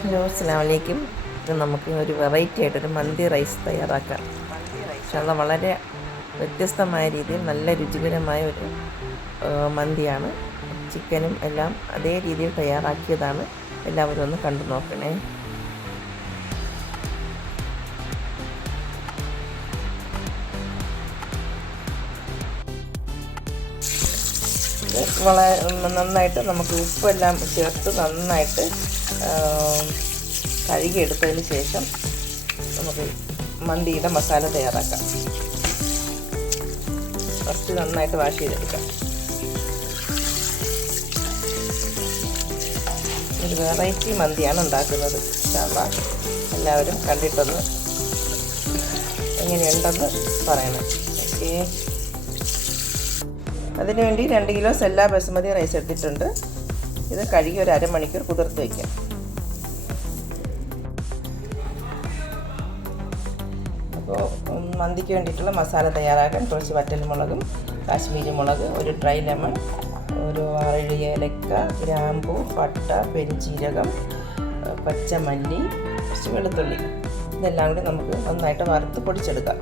Hello, അസ്സലാമു അലൈക്കും. ഇത് നമുക്ക് ഒരു വെറൈറ്റി ആയിട്ടൊരു മന്തി റൈസ് തയ്യാറാക്കാം. അത് വളരെ വ്യത്യസ്തമായ രീതിയിൽ നല്ല രുചികരമായ ഒരു മന്തിയാണ്. ചിക്കനും എല്ലാം അതേ രീതിയിൽ തയ്യാറാക്കിയതാണ്. എല്ലാവരും ഒന്ന് കണ്ടു നോക്കണേ. വളരെ നന്നായിട്ട് നമുക്ക് ഉപ്പെല്ലാം ചേർത്ത് നന്നായിട്ട് കഴുകിയെടുത്തതിന് ശേഷം നമുക്ക് മന്തിയുടെ മസാല തയ്യാറാക്കാം. ഫസ്റ്റ് നന്നായിട്ട് വാഷ് ചെയ്തെടുക്കാം. ഒരു വെറൈറ്റി മന്തിയാണ് ഉണ്ടാക്കുന്നത്. എല്ലാവരും കണ്ടിട്ടൊന്ന് എങ്ങനെയുണ്ടെന്ന് പറയണം. ഓക്കെ, അതിനുവേണ്ടി 2 കിലോ സെല്ല ബസുമതി റൈസ് എടുത്തിട്ടുണ്ട്. ഇത് കഴുകി ഒരു അരമണിക്കൂർ കുതിർത്ത് വയ്ക്കാം. അപ്പോൾ മന്തിക്ക് വേണ്ടിയിട്ടുള്ള മസാല തയ്യാറാക്കാൻ കുറച്ച് വറ്റൽമുളകും കാശ്മീരി മുളക്, ഒരു ഡ്രൈ ലെമൺ, ഒരു 6 ഏലക്ക, ഗ്രാമ്പൂ, പട്ട, പെരുംജീരകം, പച്ചമല്ലി, കുറച്ച് വെളുത്തുള്ളി, ഇതെല്ലാം കൂടി നമുക്ക് നന്നായിട്ട് വറുത്ത് പൊടിച്ചെടുക്കാം.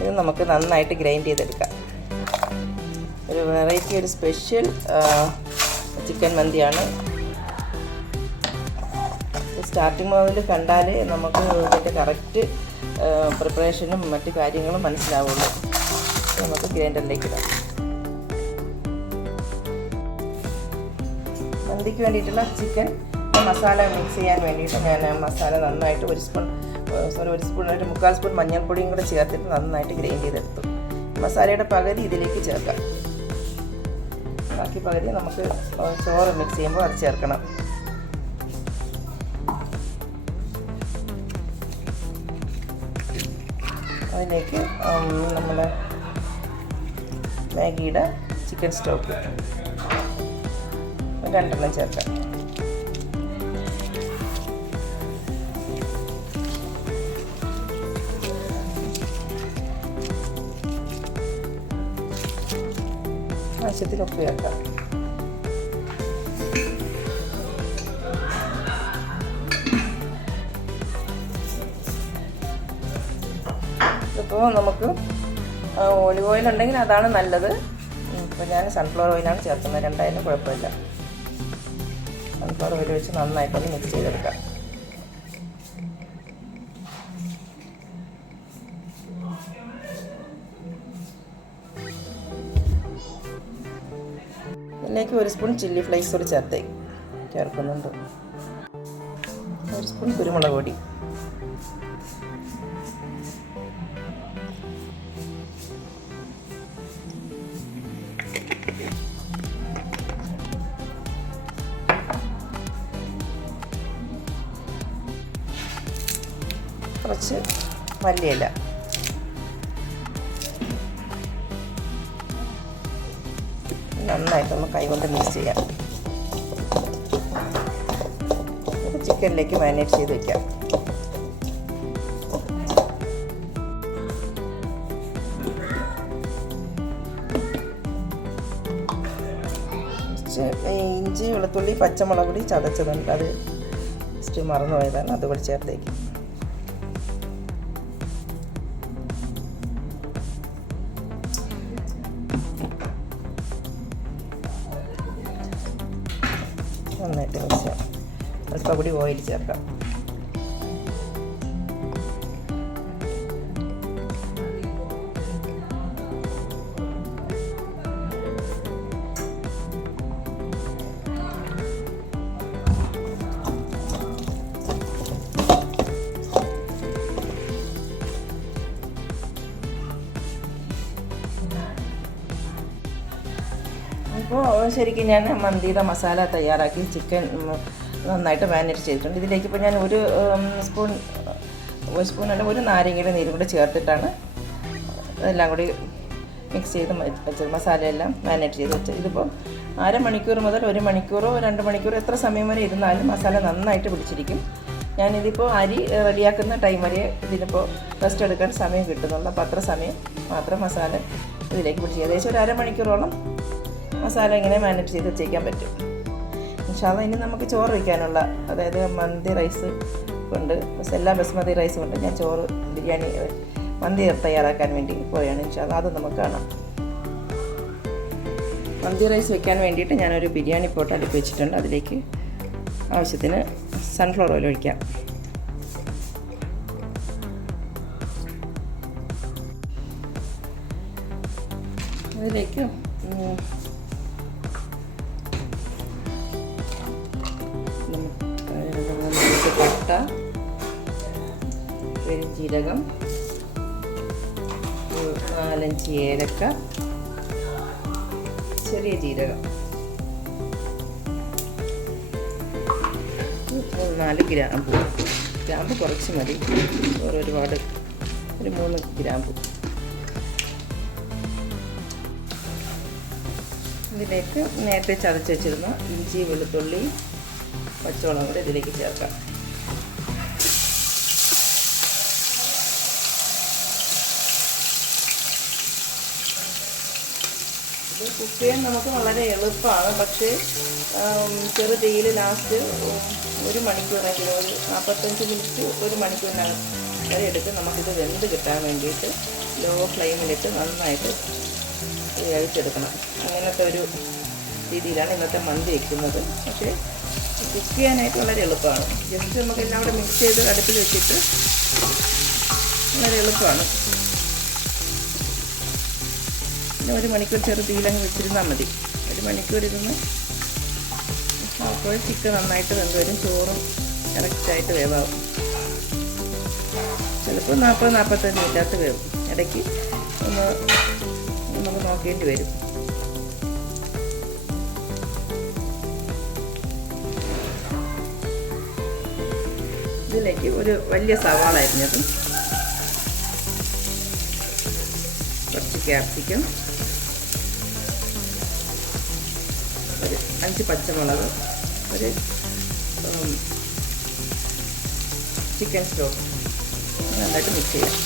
ഇത് നമുക്ക് നന്നായിട്ട് ഗ്രൈൻഡ് ചെയ്തെടുക്കാം. ഒരു വെറൈറ്റി, ഒരു സ്പെഷ്യൽ ചിക്കൻ മന്തിയാണ്. സ്റ്റാർട്ടിങ് മുതൽ കണ്ടാൽ നമുക്ക് ഇതിൻ്റെ കറക്റ്റ് പ്രിപ്പറേഷനും മറ്റു കാര്യങ്ങളും മനസ്സിലാവുള്ളൂ. നമുക്ക് ഗ്രൈൻഡറിലേക്ക് ഇടാം. മന്തിക്ക് വേണ്ടിയിട്ടുള്ള ചിക്കൻ മസാല മിക്സ് ചെയ്യാൻ വേണ്ടിയിട്ട് ഞാൻ മസാല നന്നായിട്ട് ഒരു സ്പൂൺ ഒരു 1/4 സ്പൂൺ മഞ്ഞൾപ്പൊടിയും കൂടെ ചേർത്തിട്ട് നന്നായിട്ട് ഗ്രൈൻഡ് ചെയ്തെടുത്തു. മസാലയുടെ പകുതി ഇതിലേക്ക് ചേർക്കാം. ബാക്കി പകുതി നമുക്ക് ചോറ് മിക്സ് ചെയ്യുമ്പോൾ അത് ചേർക്കണം. അതിലേക്ക് നമ്മൾ മാഗിയുടെ ചിക്കൻ സ്റ്റോക്ക് 2 ചേർക്കാം. ആവശ്യത്തിന് ഉപ്പ് ചേർക്കാം. ഇതിപ്പോൾ നമുക്ക് ഒലിവ് ഓയിൽ ഉണ്ടെങ്കിൽ അതാണ് നല്ലത്. ഇപ്പോൾ ഞാൻ സൺഫ്ലവർ ഓയിലാണ് ചേർക്കുന്നത്. രണ്ടായാലും കുഴപ്പമില്ല. സൺഫ്ലവർ ഓയിൽ വെച്ച് നന്നായിട്ടൊന്ന് മിക്സ് ചെയ്തെടുക്കാം. ഇതിലേക്ക് 1 സ്പൂൺ ചില്ലി ഫ്ലേക്സ് കൂടി ചേർക്കുന്നുണ്ട്. 1 സ്പൂൺ കുരുമുളക് പൊടി, കുറച്ച് മല്ലിയില, നന്നായിട്ടൊന്ന് കൈകൊണ്ട് മിക്സ് ചെയ്യാം. ചിക്കനിലേക്ക് മാരിനേറ്റ് ചെയ്ത് വയ്ക്കാം. ഇഞ്ചി, വെളുത്തുള്ളി, പച്ചമുളക് കൂടി ചതച്ചതുണ്ട്. അത് ജസ്റ്റ് മറന്നു പോയതാണ്. അതുകൂടി ചേർത്തേക്കും. നന്നായിട്ട് മിക്സ് ചെയ്യാം. അല്പം കൂടി ഓയിൽ ചേർക്കാം. ഇപ്പോൾ ശരിക്കും ഞാൻ മന്തിയുടെ മസാല തയ്യാറാക്കി ചിക്കൻ നന്നായിട്ട് മാരിനേറ്റ് ചെയ്തിട്ടുണ്ട്. ഇതിലേക്ക് ഇപ്പോൾ ഞാൻ ഒരു സ്പൂൺ അല്ല, 1 നാരങ്ങയുടെ നീരും കൂടി ചേർത്തിട്ടാണ് അതെല്ലാം കൂടി മിക്സ് ചെയ്ത് വെച്ചത്, മസാലയെല്ലാം മാരിനേറ്റ് ചെയ്ത് വെച്ചത്. ഇതിപ്പോൾ അരമണിക്കൂർ മുതൽ 1 മണിക്കൂറോ 2 മണിക്കൂറോ എത്ര സമയം വരെ ഇരുന്നാലും മസാല നന്നായിട്ട് പിടിച്ചിരിക്കും. ഞാനിതിപ്പോൾ അരി റെഡിയാക്കുന്ന ടൈം വരെ ഇതിനിപ്പോൾ റെസ്റ്റ് എടുക്കാൻ സമയം കിട്ടുന്നുള്ളൂ. അപ്പോൾ അത്ര സമയം മാത്രം മസാല ഇതിലേക്ക് പിടിച്ച് ഏകദേശം ഒരു അരമണിക്കൂറോളം മസാല ഇങ്ങനെ മാരിനേറ്റ് ചെയ്ത് വെച്ചേക്കാൻ പറ്റും. ഇൻഷാല്ലാ ഇനി നമുക്ക് ചോറ് വയ്ക്കാനുള്ള, അതായത് മന്തി റൈസ് കൊണ്ട്, എല്ലാ ബസ്മതി റൈസ് കൊണ്ട് ഞാൻ ചോറ് ബിരിയാണി മന്തി തയ്യാറാക്കാൻ വേണ്ടി പോയാണ്. ഇൻഷാല്ലാ അത് നമുക്ക് കാണാം. മന്തി റൈസ് വെക്കാൻ വേണ്ടിയിട്ട് ഞാനൊരു ബിരിയാണി പോട്ട് അടുപ്പ് വെച്ചിട്ടുണ്ട്. അതിലേക്ക് ആവശ്യത്തിന് സൺഫ്ലവർ ഓയിൽ ഒഴിക്കാം. അതിലേക്ക് പട്ട, പെരുംജീരകം, 4-5 ഏലക്ക, ചെറിയ ജീരകം, 4 ഗ്രാമ്പു. ഗ്രാമ്പു കുറച്ച് മതി, ഒരുപാട്, ഒരു 3 ഗ്രാമ്പു. ഇതിലേക്ക് നേരത്തെ ചതച്ച് വെച്ചിരുന്ന ഇഞ്ചി, വെളുത്തുള്ളി, പച്ചമുളക് കൂടെ ഇതിലേക്ക് ചേർക്കാം. ഇത് കുക്ക് ചെയ്യാൻ നമുക്ക് വളരെ എളുപ്പമാണ്. പക്ഷേ ചെറു തീയിൽ ലാസ്റ്റ് 1 മണിക്കൂറെങ്കിലും, ഒരു 45 മിനിറ്റ് 1 മണിക്കൂറിനകം വരെ എടുത്ത് നമുക്കിത് വെന്ത് കിട്ടാൻ വേണ്ടിയിട്ട് ലോ ഫ്ലെയിമിലിട്ട് നന്നായിട്ട് വേവിച്ചെടുക്കണം. അങ്ങനത്തെ ഒരു രീതിയിലാണ് ഇന്നത്തെ മന്തി വയ്ക്കുന്നത്. പക്ഷേ കുക്ക് ചെയ്യാനായിട്ട് വളരെ എളുപ്പമാണ്. ജസ്റ്റ് നമുക്ക് എല്ലാം കൂടെ മിക്സ് ചെയ്ത് അടുപ്പിൽ വെച്ചിട്ട് വളരെ എളുപ്പമാണ്. പിന്നെ 1 മണിക്കൂർ ചെറു തീയിലങ്ങ് വെച്ചിരുന്നാൽ മതി. 1 മണിക്കൂർ ഇരുന്ന് അപ്പോൾ ചിക്കൻ നന്നായിട്ട് വെന്ത് വരും, ചോറും കറക്റ്റായിട്ട് വേവാകും. ചിലപ്പോൾ 40-45 മിനിറ്റകത്ത് വേവും. ഇടയ്ക്ക് ഒന്ന് നമുക്ക് നോക്കേണ്ടി വരും. ഇതിലേക്ക് ഒരു വലിയ സവാള അരിഞ്ഞതും, കുറച്ച് ക്യാപ്സിക്കം, ഒരു 5 പച്ചമുളക്, ഒരു ചിക്കൻ സ്റ്റോക്ക് നന്നായിട്ട് മിക്സ് ചെയ്യാം.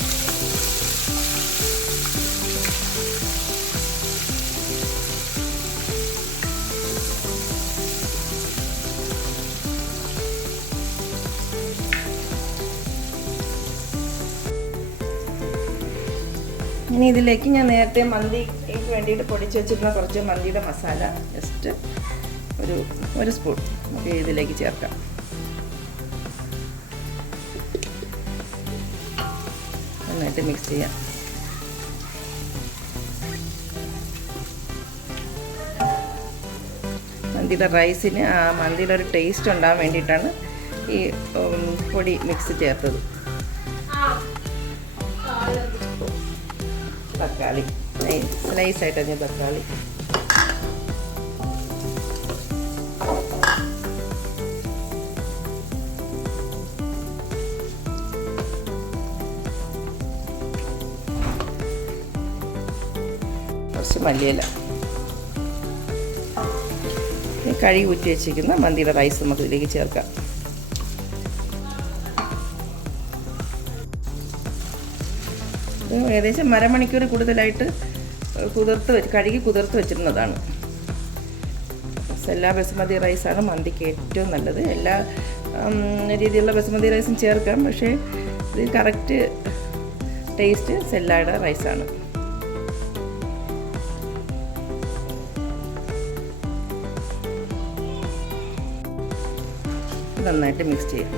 ഇനി ഇതിലേക്ക് ഞാൻ നേരത്തെ മന്തിക്ക് വേണ്ടിയിട്ട് പൊടിച്ച് വെച്ചിരുന്ന കുറച്ച് മന്തിയുടെ മസാല ജസ്റ്റ് ഒരു സ്പൂൺ നമുക്ക് ഇതിലേക്ക് ചേർക്കാം. നന്നായിട്ട് മിക്സ് ചെയ്യാം. മന്തിയുടെ റൈസിന് ആ മന്തിയുടെ ഒരു ടേസ്റ്റ് ഉണ്ടാകാൻ വേണ്ടിയിട്ടാണ് ഈ പൊടി മിക്സ് ചേർത്തത്. തക്കാളി സ്ലൈസായിട്ട് അരിഞ്ഞ തക്കാളി, കുറച്ച് മല്ലിയില, കഴുകി ഊറ്റി വെച്ചിരിക്കുന്ന മന്തിയുടെ റൈസ് നമുക്ക് ഇതിലേക്ക് ചേർക്കാം. ഏകദേശം അരമണിക്കൂർ കൂടുതലായിട്ട് കഴുകി കുതിർത്ത് വെച്ചിരുന്നതാണ്. എല്ലാ ബസുമതി റൈസാണ് മന്തിക്ക് ഏറ്റവും നല്ലത്. എല്ലാ രീതിയിലുള്ള ബസുമതി റൈസും ചേർക്കാം, പക്ഷേ ഇത് കറക്റ്റ് ടേസ്റ്റ് സെല്ലയുടെ റൈസാണ്. നന്നായിട്ട് മിക്സ് ചെയ്യാം.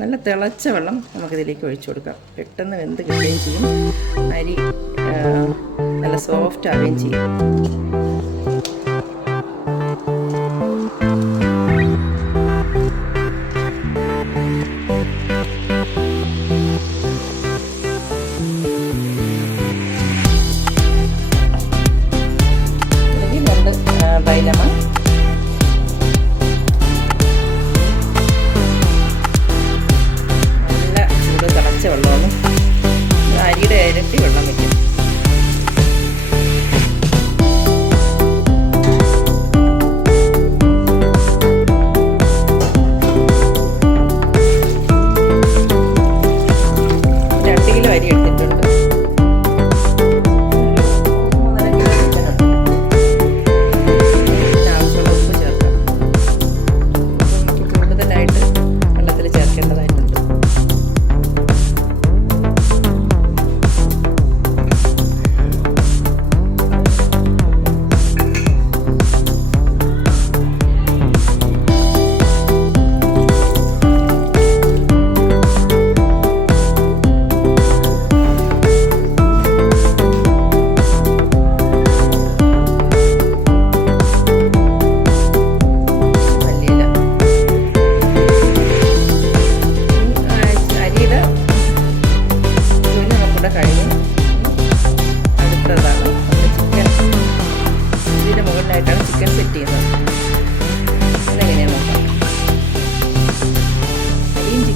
നല്ല തിളച്ച വെള്ളം നമുക്കിതിലേക്ക് ഒഴിച്ചു കൊടുക്കാം. പെട്ടെന്ന് വെന്ത് കിട്ടുകയും ചെയ്യും, അരി നല്ല സോഫ്റ്റ് ആവുകയും ചെയ്യും.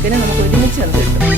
ചിക്കന് നമുക്ക് ഒരുമിച്ച് വെന്ത് കിട്ടും.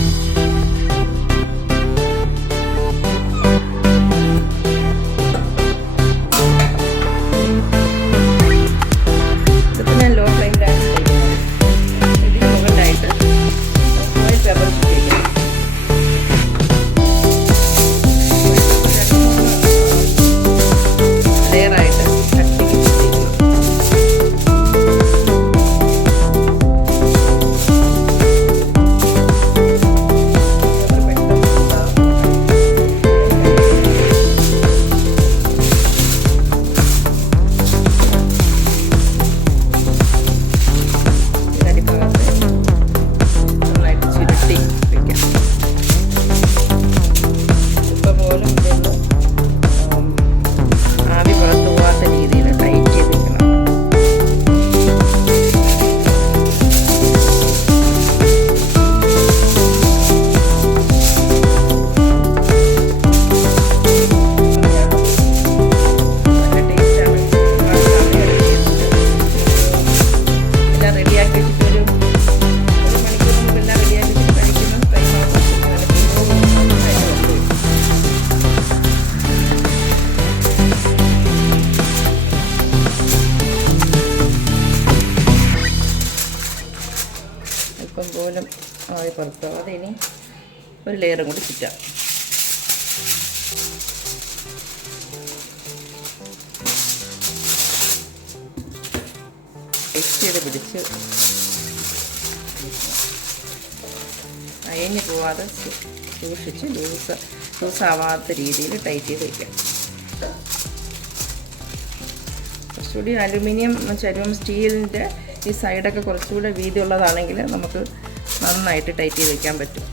അല്പം പോലും ആവി പുറത്താവാതെ ഇനി ഒരു ലെയറും കൂടി ചുറ്റാം. മിക്സ് ചെയ്ത് പിടിച്ച് അയഞ്ഞ് പോവാതെ സൂക്ഷിച്ച് ലൂസാവാത്ത രീതിയിൽ ടൈറ്റ് ചെയ്ത് വയ്ക്കാം. കുറച്ചുകൂടി അലുമിനിയം സ്റ്റീലിൻ്റെ ഈ സൈഡൊക്കെ കുറച്ചുകൂടെ വീതിയുള്ളതാണെങ്കിൽ നമുക്ക് നന്നായിട്ട് ടൈറ്റ് ചെയ്ത് വയ്ക്കാൻ പറ്റും.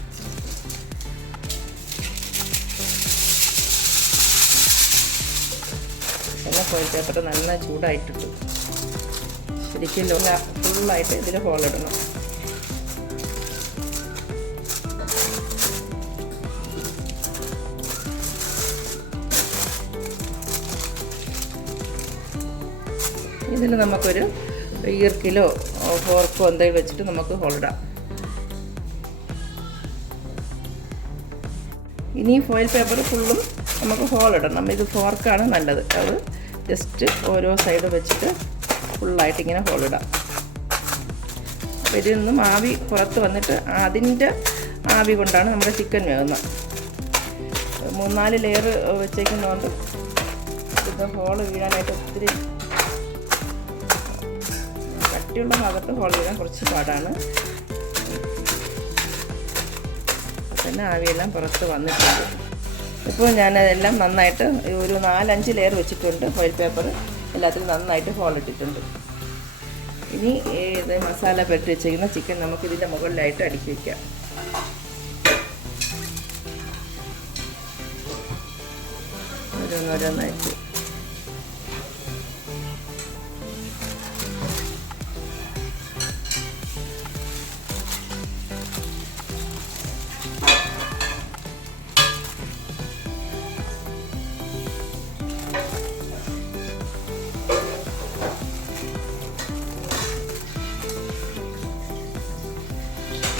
പിന്നെ ഫോയിൽ പേപ്പർ നന്നായി ചൂടായിട്ടിട്ട് ശരിക്കും ഫുള്ളായിട്ട് ഇതിൽ ഹോളിടണം. ഇതിൽ നമുക്കൊരു ഈർക്കിലോ ഫോർക്കോ എന്തെങ്കിലും വെച്ചിട്ട് നമുക്ക് ഹോളിടാം. ഇനി ഫോയിൽ പേപ്പർ ഫുള്ളും നമുക്ക് ഹോളിടണം. ഇത് ഫോർക്കാണ് നല്ലത്. അത് ജസ്റ്റ് ഓരോ സൈഡ് വെച്ചിട്ട് ഫുള്ളായിട്ട് ഇങ്ങനെ ഹോളിടാം. അപ്പോൾ ഇതിൽ നിന്നും ആവി പുറത്ത് വന്നിട്ട് അതിൻ്റെ ആവി കൊണ്ടാണ് നമ്മുടെ ചിക്കൻ വേകുന്നത്. 3-4 ലെയർ വെച്ചേക്കുന്നതുകൊണ്ട് ഇത് ഹോള് വീഴാനായിട്ട് ഒത്തിരി കട്ടിയുള്ള ഭാഗത്ത് ഹോൾ വീഴാൻ കുറച്ച് പാടാണ്. പിന്നെ ആവിയെല്ലാം പുറത്ത് വന്നിട്ടുണ്ട്. ഇപ്പോൾ ഞാനതെല്ലാം നന്നായിട്ട് ഒരു 4-5 ലെയർ വെച്ചിട്ടുണ്ട്. ഫോയിൽ പേപ്പർ എല്ലാത്തിലും നന്നായിട്ട് ഹോൾ ഇട്ടിട്ടുണ്ട്. ഇനി ഇത് മസാല പെരട്ടി വെച്ചിരിക്കുന്ന ചിക്കൻ നമുക്ക് ഇതിൻ്റെ മുകളിലായിട്ട് അടുക്കി വയ്ക്കാം. ഓരോന്നോരോന്നായിട്ട്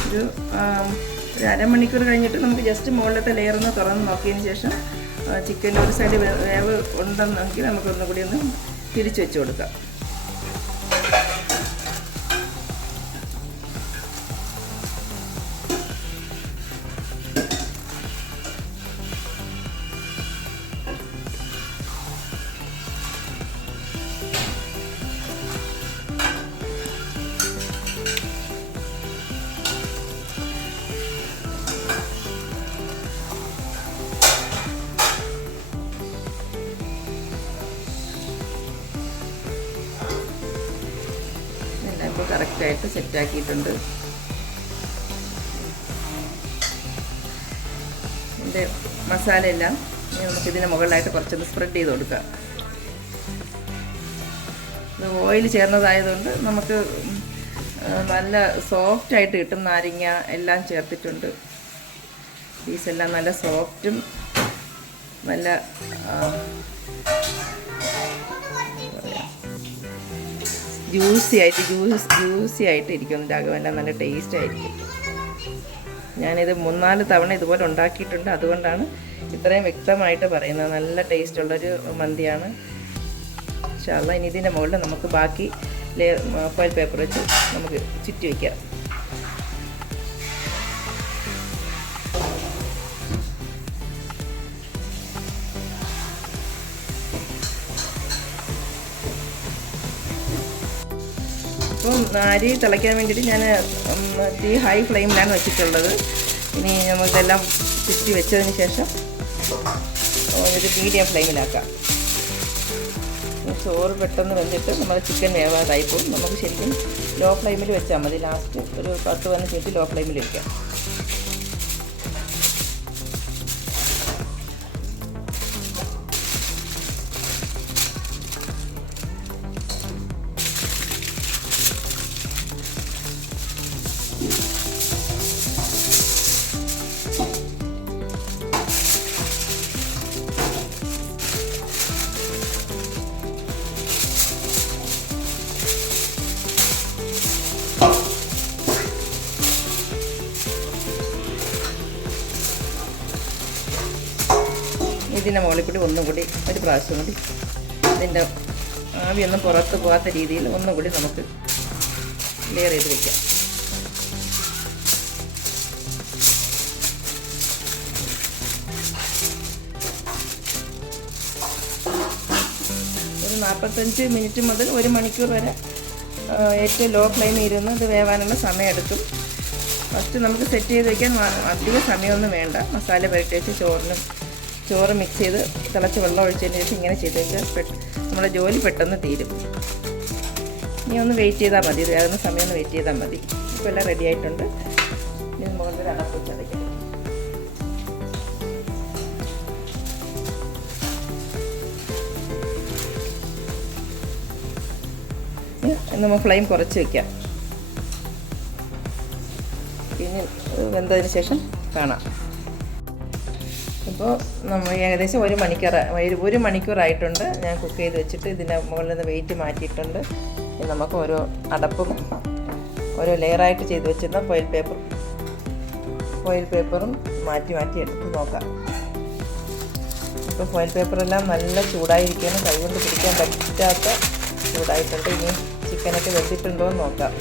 ഒരു അരമണിക്കൂർ കഴിഞ്ഞിട്ട് നമുക്ക് ജസ്റ്റ് മുകളിലത്തെ ലെയർ ഒന്ന് തുറന്ന് നോക്കിയതിന് ശേഷം ചിക്കൻ ഒരു സൈഡ് വേവ് ഉണ്ടെന്നെങ്കിൽ നമുക്കൊന്നും കൂടി ഒന്ന് തിരിച്ച് വെച്ച് കൊടുക്കാം. ഇപ്പോൾ കറക്റ്റായിട്ട് സെറ്റാക്കിയിട്ടുണ്ട്. ഇതിൻ്റെ മസാലയെല്ലാം നമുക്കിതിന് മുകളിലായിട്ട് കുറച്ചൊന്ന് സ്പ്രെഡ് ചെയ്ത് കൊടുക്കാം. ഇത് ഓയിൽ ചേർന്നതായതുകൊണ്ട് നമുക്ക് നല്ല സോഫ്റ്റായിട്ട് കിട്ടും. നാരങ്ങ എല്ലാം ചേർത്തിട്ടുണ്ട്. പീസെല്ലാം നല്ല സോഫ്റ്റും നല്ല ജ്യൂസി ആയിട്ട് ഇരിക്കും. ഇതിൻ്റെ അകമെല്ലാം നല്ല ടേസ്റ്റ് ആയിരിക്കും. ഞാനിത് 3-4 തവണ ഇതുപോലെ ഉണ്ടാക്കിയിട്ടുണ്ട്, അതുകൊണ്ടാണ് ഇത്രയും വ്യക്തമായിട്ട് പറയുന്നത്. നല്ല ടേസ്റ്റുള്ളൊരു മന്തിയാണ്. ഇൻഷാ അല്ലാഹ് ഇനി ഇതിൻ്റെ മുകളിൽ നമുക്ക് ബാക്കി ഫോയിൽ പേപ്പർ വെച്ച് നമുക്ക് ചുറ്റി വയ്ക്കാം. അപ്പം അരി തിളയ്ക്കാൻ വേണ്ടിയിട്ട് ഞാൻ തീ ഹൈ ഫ്ലെയിമിലാണ് വെച്ചിട്ടുള്ളത്. ഇനി നമുക്കിതെല്ലാം ചുറ്റി വെച്ചതിന് ശേഷം ഒരു മീഡിയം ഫ്ലെയിമിലാക്കാം. ചോറ് പെട്ടെന്ന് വെച്ചിട്ട് നമ്മുടെ ചിക്കൻ വേവാതായി പോകും. നമുക്ക് ശരിക്കും ലോ ഫ്ലെയിമിൽ വെച്ചാൽ മതി. ലാസ്റ്റ് ഒരു 10-15 മിനിറ്റ് ലോ ഫ്ലെയിമിൽ വയ്ക്കാം. ഇതിൻ്റെ മുകളിൽ കൂടി ഒന്നും കൂടി ഒരു പ്രാവശ്യം കൂടി ഇതിൻ്റെ ആവിയൊന്നും പുറത്ത് പോകാത്ത രീതിയിൽ ഒന്നും കൂടി നമുക്ക് ലെയർ ചെയ്ത് വയ്ക്കാം. ഒരു 45 മിനിറ്റ് മുതൽ 1 മണിക്കൂർ വരെ ഏറ്റവും ലോ ഫ്ലെയിമിൽ ഇരുന്ന് ഇത് വേവാനുള്ള സമയമെടുക്കും. ഫസ്റ്റ് നമുക്ക് സെറ്റ് ചെയ്ത് വയ്ക്കാൻ അധിക സമയമൊന്നും വേണ്ട. മസാല പുരട്ടി വെച്ച് ചോറ് മിക്സ് ചെയ്ത് തിളച്ച് വെള്ളം ഒഴിച്ചതിന് ശേഷം ഇങ്ങനെ ചെയ്ത് വെച്ചാൽ നമ്മുടെ ജോലി പെട്ടെന്ന് തീരും. ഇനി ഒന്ന് വെയിറ്റ് ചെയ്താൽ മതി, ഇത് വേകുന്ന സമയം ഒന്ന് വെയിറ്റ് ചെയ്താൽ മതി. ഇപ്പോൾ എല്ലാം റെഡി ആയിട്ടുണ്ട്. ഇനി മുകളിൽ അടപ്പ് വെച്ച് അടയ്ക്കാം. നമുക്ക് ഫ്ലെയിം കുറച്ച് വയ്ക്കാം. പിന്നെ വെന്തതിന് ശേഷം കാണാം. ഇപ്പോൾ നമ്മൾ ഏകദേശം 1 മണിക്കൂറായിട്ടുണ്ട് ഞാൻ കുക്ക് ചെയ്ത് വെച്ചിട്ട്. ഇതിൻ്റെ മുകളിൽ നിന്ന് വെയിറ്റ് മാറ്റിയിട്ടുണ്ട്. നമുക്ക് ഓരോ അടപ്പും ഓരോ ലെയറായിട്ട് ചെയ്ത് വെച്ചിരുന്ന ഫോയിൽ പേപ്പറും മാറ്റി എടുത്ത് നോക്കാം. ഇപ്പോൾ ഫോയിൽ പേപ്പറെല്ലാം നല്ല ചൂടായിരിക്കുകയാണ്, കൈകൊണ്ട് പിടിക്കാൻ പറ്റാത്ത ചൂടായിട്ടുണ്ട്. ഇനി ചിക്കനൊക്കെ വെച്ചിട്ടുണ്ടോ എന്ന് നോക്കാം.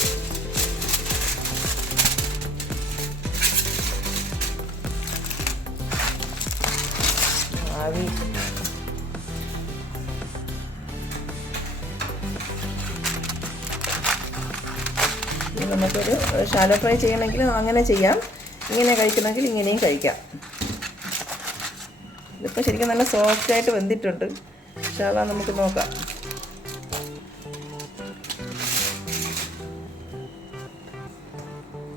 ആവി നമുക്കൊരു ഷാലോ ഫ്രൈ ചെയ്യണമെങ്കിൽ അങ്ങനെ ചെയ്യാം, ഇങ്ങനെ കഴിക്കണമെങ്കിൽ ഇങ്ങനെയും കഴിക്കാം. ഇതിപ്പോൾ ശരിക്കും നല്ല സോഫ്റ്റായിട്ട് വെന്തിട്ടുണ്ട്. ഷാല നമുക്ക് നോക്കാം.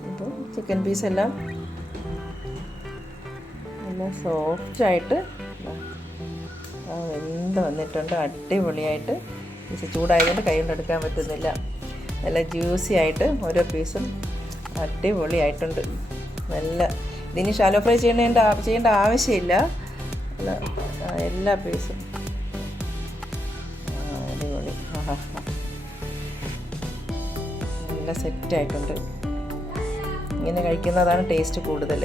ഇപ്പോൾ ചിക്കൻ പീസെല്ലാം നല്ല സോഫ്റ്റായിട്ട് വെന്ത് വന്നിട്ടുണ്ട്. അടിപൊളിയായിട്ട്. പീസ് ചൂടായതുകൊണ്ട് കൈ കൊണ്ട് എടുക്കാൻ പറ്റുന്നില്ല. നല്ല ജ്യൂസി ആയിട്ട് ഓരോ പീസും അടിപൊളിയായിട്ടുണ്ട്. നല്ല ഇതിന് ഷാലോ ഫ്രൈ ചെയ്യേണ്ട ആവശ്യമില്ല. എല്ലാ പീസും അടിപൊളി, നല്ല സെറ്റായിട്ടുണ്ട്. ഇങ്ങനെ കഴിക്കുന്നതാണ് ടേസ്റ്റ് കൂടുതൽ.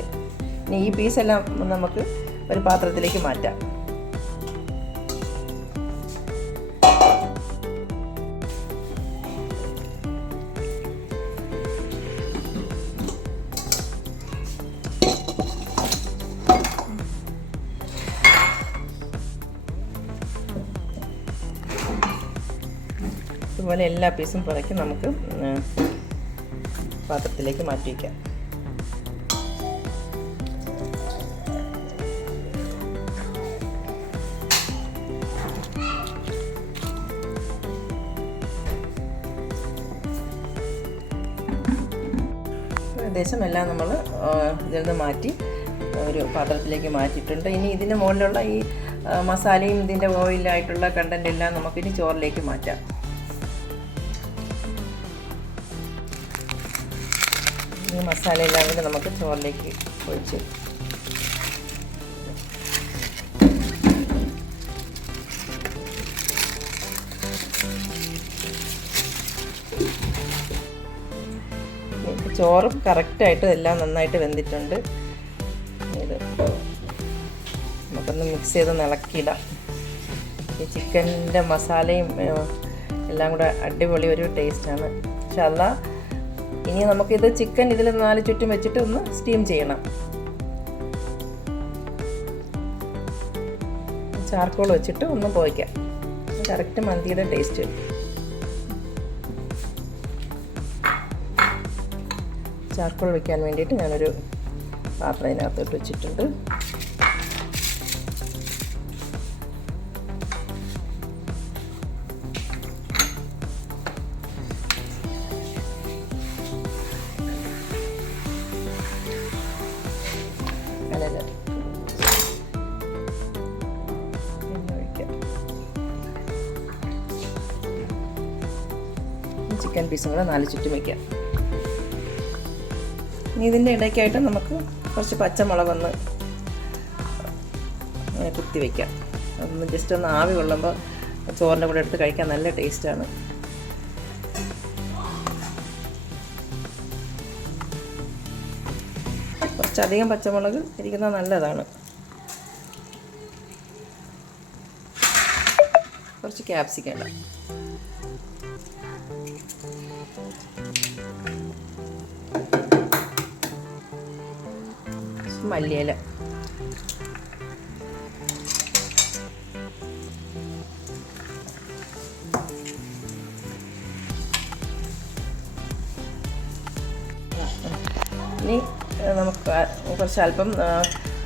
ഇനി ഈ പീസെല്ലാം നമുക്ക് ഒരു പാത്രത്തിലേക്ക് മാറ്റാം. ഇതുപോലെ എല്ലാ പീസും പുറക്കി നമുക്ക് പാത്രത്തിലേക്ക് മാറ്റി വയ്ക്കാം. ഏകദേശം എല്ലാം നമ്മൾ ഇതിൽ നിന്ന് മാറ്റി ഒരു പാത്രത്തിലേക്ക് മാറ്റിയിട്ടുണ്ട്. ഇനി ഇതിൻ്റെ മുകളിലുള്ള ഈ മസാലയും ഇതിൻ്റെ ഓയിലായിട്ടുള്ള കണ്ടൻ്റ് എല്ലാം നമുക്കിനി ചോറിലേക്ക് മാറ്റാം. ഈ മസാല എല്ലാം കൂടി നമുക്ക് ചോറിലേക്ക് ഒഴിച്ച് ചോറും കറക്റ്റായിട്ട് എല്ലാം നന്നായിട്ട് വെന്തിട്ടുണ്ട്. ഇത് നമുക്കൊന്ന് മിക്സ് ചെയ്ത് ഇളക്കിയിടാം. ഈ ചിക്കൻ്റെ മസാലയും എല്ലാം കൂടെ അടിപൊളി ഒരു ടേസ്റ്റാണ്. ഇൻഷാല്ലാ ഇനി നമുക്കിത് ചിക്കൻ ഇതിൽ 4 ചുറ്റും വെച്ചിട്ട് ഒന്ന് സ്റ്റീം ചെയ്യണം. ചാർക്കോൾ വെച്ചിട്ട് ഒന്ന് പോയിക്കാം. കറക്റ്റ് മന്തിയുടെ ടേസ്റ്റ്. ചാർക്കോൾ വെക്കാൻ വേണ്ടിയിട്ട് ഞാനൊരു പാത്രം ഇതിനകത്തോട്ട് വെച്ചിട്ടുണ്ട്. ചിക്കൻ പീസും കൂടെ 4 ചുറ്റും വയ്ക്കാം. ഇനി ഇതിൻ്റെ ഇടയ്ക്കായിട്ട് നമുക്ക് കുറച്ച് പച്ചമുളകൊന്ന് കുത്തി വയ്ക്കാം. അതൊന്ന് ജസ്റ്റ് ഒന്ന് ആവി കൊള്ളുമ്പോൾ ചോറിൻ്റെ കൂടെ എടുത്ത് കഴിക്കാൻ നല്ല ടേസ്റ്റാണ്. കുറച്ചധികം പച്ചമുളക് ഇരിക്കുന്നത് നല്ലതാണ്. കുറച്ച് ക്യാപ്സിക്കം ഇടാം. മല്ലിയില, ഇനി നമുക്ക് കുറച്ച് അല്പം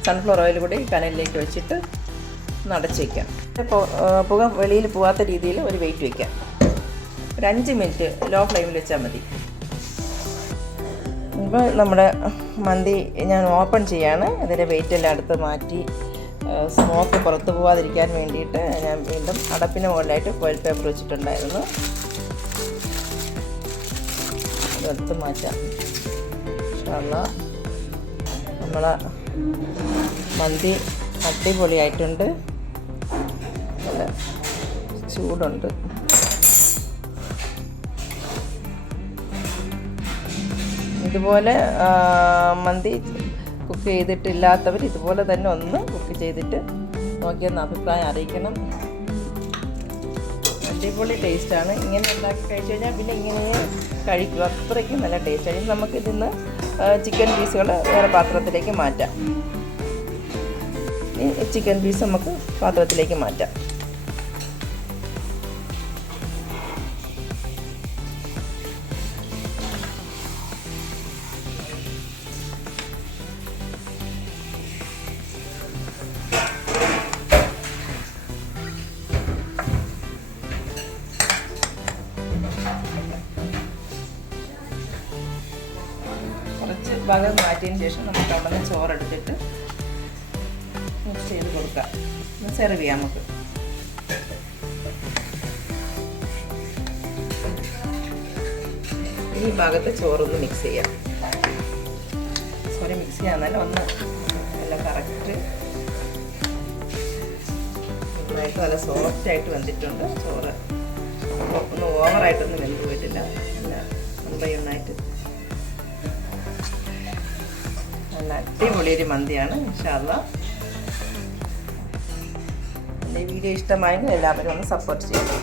സൺഫ്ലവർ ഓയിൽ കൂടി കനലിലേക്ക് വെച്ചിട്ട് അടച്ച് വയ്ക്കാം. പുക വെളിയിൽ പോകാത്ത രീതിയിൽ ഒരു വെയിറ്റ് വയ്ക്കാം. ഒരു 5 മിനിറ്റ് ലോ ഫ്ലെയിമിൽ വെച്ചാൽ മതി. ഇപ്പോൾ നമ്മുടെ മന്തി ഞാൻ ഓപ്പൺ ചെയ്യാണ്. അതിൻ്റെ വെയിറ്റെല്ലാം എടുത്ത് മാറ്റി സ്മോക്ക് പുറത്ത് പോകാതിരിക്കാൻ വേണ്ടിയിട്ട് ഞാൻ വീണ്ടും അടപ്പിന് മുകളിലായിട്ട് ഫോയിൽ പേപ്പർ വെച്ചിട്ടുണ്ടായിരുന്നു. അതെടുത്ത് മാറ്റാം. ഇൻഷാല്ലാ നമ്മളെ മന്തി അടിപൊളിയായിട്ടുണ്ട്. നല്ല ചൂടുണ്ട്. ഇതുപോലെ മന്തി കുക്ക് ചെയ്തിട്ടില്ലാത്തവർ ഇതുപോലെ തന്നെ ഒന്ന് കുക്ക് ചെയ്തിട്ട് നോക്കിയെന്ന് അഭിപ്രായം അറിയിക്കണം. അടിപൊളി ടേസ്റ്റാണ്. ഇങ്ങനെ ഉണ്ടാക്കി കഴിച്ചു കഴിഞ്ഞാൽ പിന്നെ ഇങ്ങനെ കഴിക്കും. അത്രയ്ക്കും നല്ല ടേസ്റ്റാണ്. ഇനി നമുക്ക് ഇതിന്ന് ചിക്കൻ പീസുകൾ വേറെ പാത്രത്തിലേക്ക് മാറ്റാം. ഈ ചിക്കൻ പീസ് നമുക്ക് പാത്രത്തിലേക്ക് മാറ്റാം. കുറച്ച് ഭാഗം മാറ്റിയതിന് ശേഷം നമുക്ക് അവിടെ നിന്ന് ചോറെടുത്തിട്ട് മിക്സ് ചെയ്ത് കൊടുക്കാം. സെർവ് ചെയ്യാം. നമുക്ക് ഈ ഭാഗത്ത് ചോറൊന്ന് മിക്സ് ചെയ്യാം. മിക്സ് ചെയ്യാന്നല്ല ഒന്ന് നല്ല കറക്റ്റ് നന്നായിട്ട് നല്ല സോഫ്റ്റായിട്ട് വെന്തിട്ടുണ്ട്. ചോറ് ഒന്ന് ഓവറായിട്ടൊന്നും വെന്ത് പോയിട്ടില്ല. നല്ല 1/1 നല്ല അടിപൊളിയൊരു മന്തിയാണ്. ഇൻഷാല്ലാ എൻ്റെ വീഡിയോ ഇഷ്ടമായെങ്കിൽ എല്ലാവരും ഒന്ന് സപ്പോർട്ട് ചെയ്യണം.